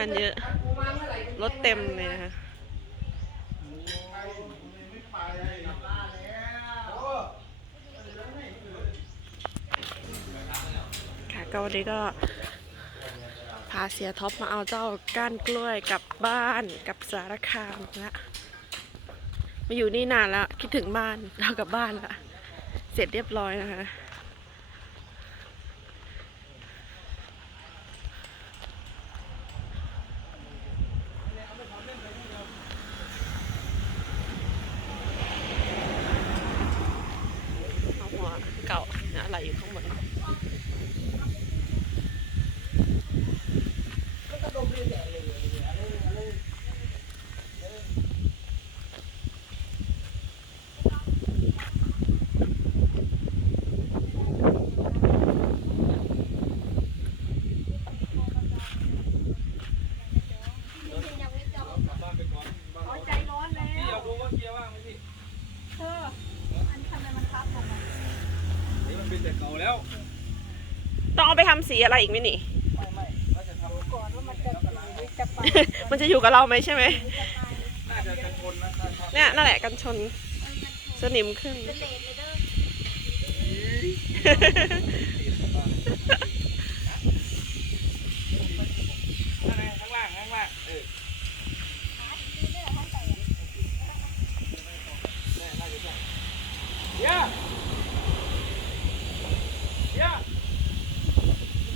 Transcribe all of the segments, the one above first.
านเยอะ รถเต็มเลยนะคะค่ะก็วันนี้ก็ พาเสียท็อปมาเอาเจ้าก้านกล้วยกลับบ้านกับสารคามละมาอยู่นี่นานแล้ว คิดถึงบ้านเรากลับบ้านละเสร็จเรียบร้อยนะคะ เอาหัวเก่าเนี่ยอะไรอยู่ข้างบน เอาใจร้อนแล้ว พี่อยากรู้ว่าเกียร์ว่างไหมพี่ เธออันทำไมมันทับลงมา นี่มัน เป็นแต่เก่าแล้ว ต้องเอาไปทำสีอะไรอีกไหมนี่ ไม่ไม่ว่าจะทำก่อนว่ามันจะอยู่หรือจะไปมันจะอยู่กับเราไหมใช่ไหม น่าจะกันชนนะถ้าทำเนี่ยนั่นแหละกันชนสนิมขึ้นนั่นไงข้างล่างข้างล่างเออแน่น่าจะใช่เดี๋ยวเดี๋ยว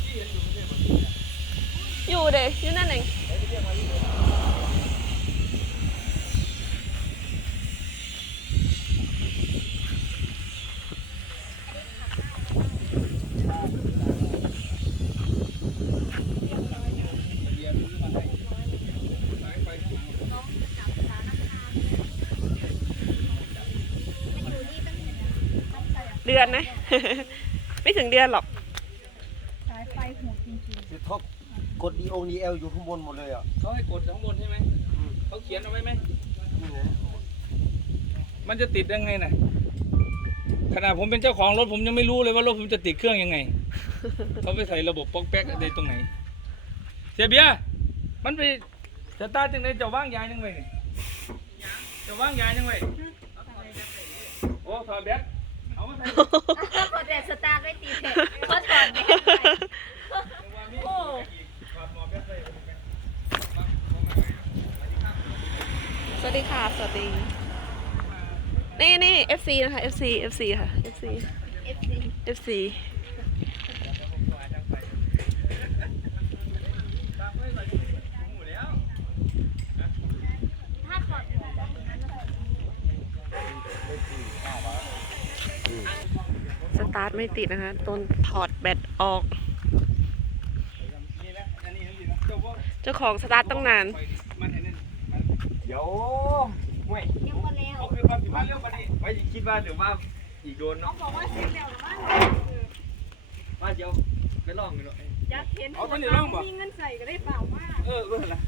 พี่เห็นอยู่ไม่ใช่เหรอ อยู่เดยอยู่นั่นเอง เดี๋ยวซื้อมาให้สายไฟข้างหลัง เดือนนะ ไม่ถึงเดือนหรอก สายไฟหูจริงคือท็อปกดดีโอดีเอลอยู่ข้างบนหมดเลยอะเขาให้กดข้างบนใช่ไหมเขาเขียนเอาไว้ไหม นี่ไงมันจะติดยังไงน่ะขนาดผมเป็นเจ้าของรถผมยังไม่รู้เลยว่ารถผมจะติดเครื่องยังไง เขาไปใส่ระบบป๊อกแป๊กอะไรตรงไหน เสียเบียร์มันไปสตาร์ทจังไงจะว่างยายยังไงนี่จะว่างยายยังไงโอ้ถอดแบตเอามาใส่ พอแต่สตาร์ไม่ตีเสร็จพอถอดแบตไปโอ้สวัสดีค่ะ สวัสดี นี่นี่ FC นะคะ FC FC ค่ะ FC FC ถ้าถอด สตาร์ทไม่ติดนะคะตนถอดแบตออกนี่นะอันนี้นั่นสินะเจ้าพ่อเจ้าของสตาร์ทตั้งนานมันไอ้นั่นมันเดี๋ยวไม่ยังพอแล้วเอาคือความผิดพลาดเรื่องมันนี่ไม่คิดว่าหรือว่าอีกโดนๆเขาเนาะบอกว่าเสียงเดียวหรือว่าว่าเดี๋ยว ไปลองกันหน่อย อยากเห็นมีเงินใส่ก็ได้เปล่ามากเออเออละ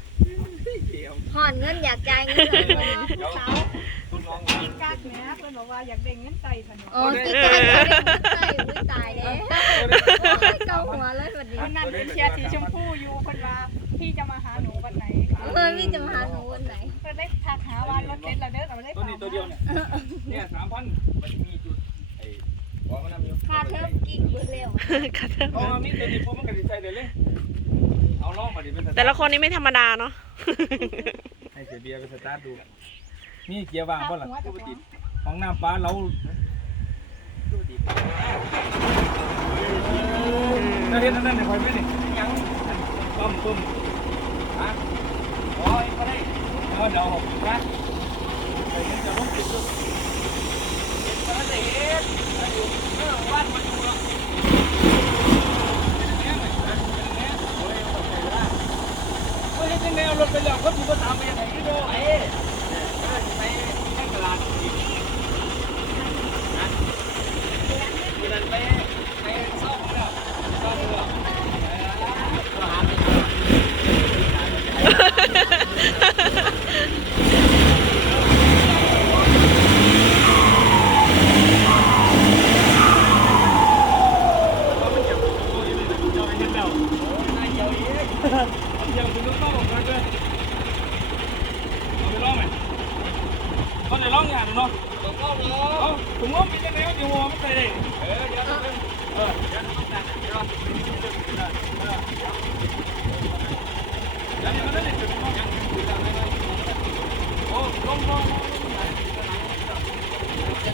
เดี๋ยวหอนเงินอยากจ่ายเงินเลยเดี๋ยวสาวคุณลองกินกากแหนเพิ่นบอกว่าอยากได้เงินใส่ถนนอ๋อที่จ่ายเงินใส่อุ้ยตายแล้วเกาหัวเลยวันนี้วันนั้นเป็นเชียร์สีชมพูอยู่เพิ่นว่าพี่จะมาหาหนูวันไหนเออพี่จะมาหาหนูวันไหนเพิ่นได้ทักหาวันรถเล็ดเราเด้อเราได้ตัวนี้ตัวเดียวเนี่ยเนี่ยสามพันมันมีจุด ค่าเทอมกิ๊กเบอร์เร็วค่ะเทิงเอามีตัวนี้พวกมันกระดิ่งใจเลยเลยเอาล่องมาดิเป็นแต่ละคนนี้ไม่ธรรมดาเนาะให้เสียเบียร์ไปสตาร์ทดู นี่เกียร์วางทักป่ะล่ะหัวจะติดของน้ำปลาเราเราเห็นนั่นนั่นคอยไม่ดิยังต้มต้มฮะอ๋อไอ้ก็ได้เออเดี๋ยวนะใส่เงินจะลงติดด้ว รถไปแล้วเขาถูกก็ตามไปยังไงที่โดไอ้ไปแค่ตลาดนี่นะคือนั่นไปไปซ่อมแล้วซ่อมแล้วก็หาไป เขาไม่จับตัวอยู่ในตัวเจ้าไอ้นั่นแล้วโอ้ยนายเกี่ยวอีกเกี่ยวคุณต้องต้อง ได้ร้ อย่างเนาะตกรอบแล้วเอาถุงงบมีจังไหนว่าอยู่หัวไม่ใส่ด้เออเดี๋ยวเดี๋ยวเออเดี๋ยวต้องการเดี๋ยวแล้วมันได้ถึงห้องยังโอ้ลงลง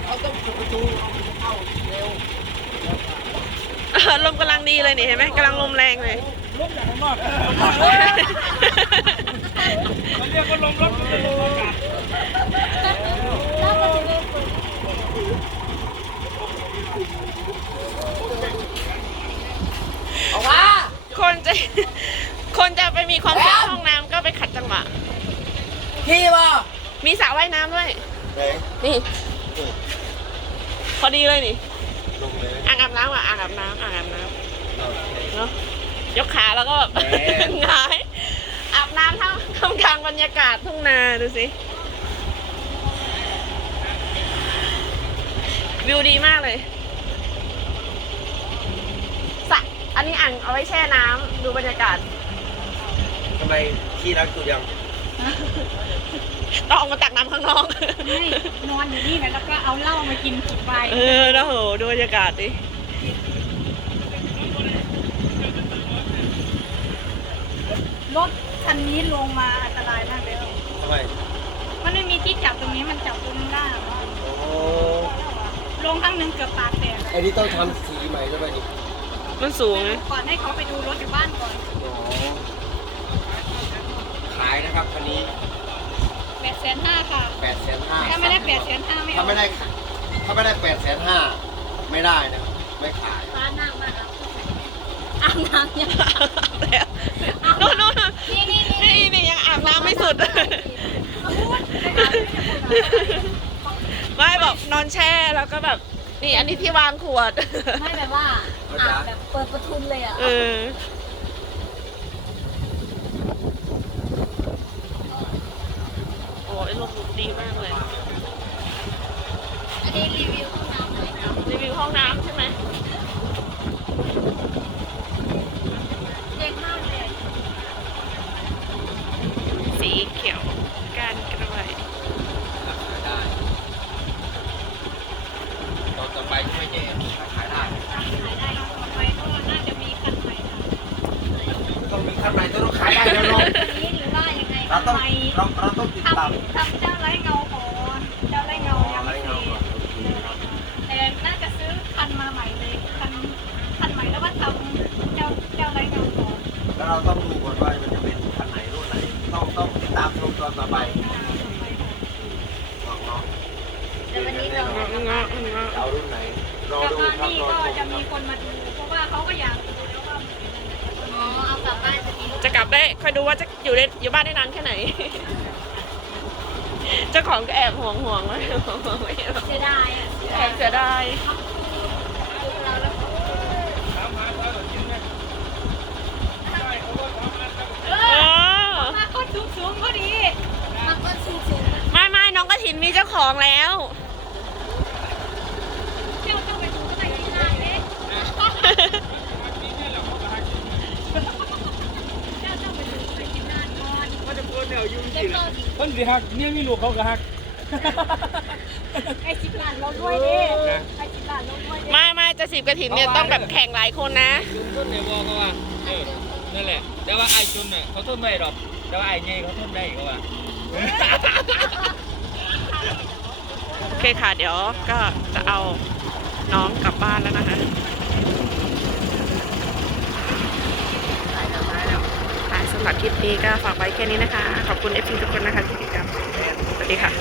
เขาต้องเปิดประตูเข้าเร็วลมกำลังดีเลยนี่เห็นไหมกำลังลมแรงเลยลมจากข้างนอกมันเรียกว่าลมรถมันเลมอากาศ คนคนจะ คนจะไปมีความสุขห้องน้ำก็ไปขัดจังหวะ พี่ว่ามีสระว่ายน้ำด้วยไหนนี่ พอดีเลยนี่ลงเลยอ่างอาบน้ำอะอ่างอาบน้ำอ่างอาบน้โอเคำเนาะยกขาแล้วก็แบบแหมหงายอาบน้ำท่ามท่ามกลางบรรยากาศทุ่งนาดูสิ วิวดีมากเลยสระอันนี้อ่างเอาไว้แช่น้ำดูบรรยากาศ ทำไมพี่รักตัวยังต้องออกมาตักน้ำข้างนอก ไม่นอนอยู่นี่นะแล้วก็เอาเหล้ามากินผิดไปเออแล้วโหดูบรรยากาศดิ รถคันนี้ลงมาอันตรายมากเลย ทำไมมันไม่มีที่จับตรงนี้มันจับตรงหน้าเนาะ โอ้ ลงครั้งหนึ่งเกือบปากแตกไอ้นี่ต้องทำสีใหม่ใช่ไหมนี่มันสูงไงก่อนให้เขาไปดูรถอยู่บ้านก่อนอ๋อขายนะครับคันนี้แปดแสนห้าค่ะ แปดแสนห้าถ้าไม่ได้แปดแสนห้าไม่ถ้าเอาไม่ได้ถ้าไม่ได้แปดแสนห้าไม่ได้นะไม่ขายฟ้านั่งมาแล้วอาบน้ำยังนู่นนู่นนี่นี่นี่นี่นี่ยังอาบน้ำไม่สุดไม่แบบนอนแช่แล้วก็แบบนี่อันนี้ที่วางขวด ไม่แบบว่าอาบแบบเปิดประทุนเลยอะเออโอ้ยลมดีมากเลย อันนี้รีวิวห้องน้ำหน่อย รีวิวห้องน้ำใช่ไหม เด็กมากเลย สีเขียวการกระไร ได้ตอนต่อไปก็ไม่แย่ขายได้ ขายได้ต่อไปก็น่าจะมีคันใหม่ค่ะ ต้องมีคันใหม่ต้องขายได้แล้วเนาะคันนี้หรือว่ายังไงเราต้องใหม่เราเราต้องติดตามทำทำเจ้าไร้เงาก่อนเจ้าไร้เงายังไม่เสร็จแต่น่าจะซื้อคันมาใหม่เลยคันคันใหม่แล้วก็ทำเจ้าเจ้าไร้เงาก่อนแล้วเราต้องดูก่อนว่ามันจะเป็นคันไหนรุ่นไหนต้องต้องติดตามชมตอนต่อไปบอกน้องแต่วันนี้เราเงาะเงาะเงาะเอารุ่นไหนรอกลับดูมาครับนี่รอก็ดูจะมีคนมาดูเพราะว่าเขาก็อยากดู จะมีจะกลับได้คอยดูว่าจะอยู่ได้อยู่บ้านได้นานแค่ไหน เจ้าของก็แอบห่วงห่วงไว้ห่วงห่วงไว้เสียดายอะแอบเสียดายดูเราแล้วเอเอออมาคนสูงสูงๆพอดีมันก็สูงสูงไม่ไม่น้องกระถินมีเจ้าของแล้ว เที่ยวต้องไปดูก็ได้ที่หน้าเด้เจ้าต้องไปดูไปกินนานก่อน มันจะโกนแนวยุ่ง เด็กเราดี คนสิฮักเนี่ยมีลูกเขาก็ฮัก ไอ้สิบล้านเราด้วยดิไอ้สิบล้านเราด้วยดิไม่ไม่จะสิบกระถินเนี่ยต้องแบบแข่งหลายคนนะยุ่งต้นเนี่ยบอกเขาว่าเออนั่นแหละ แต่ว่าไอ้จนเนี่ยเขาทนไม่ได้หรอก แต่ว่าไอ้ไงเขาทนได้เขาว่าโอเคค่ะ เดี๋ยวก็จะเอาน้องกลับบ้านแล้วนะคะค่ะสำ หรับคลิปนี้ก็ฝากไว้แค่นี้นะคะ ขอบคุณเอฟซีทุกคนนะคะที่ติดตามสวัสดีค่ะ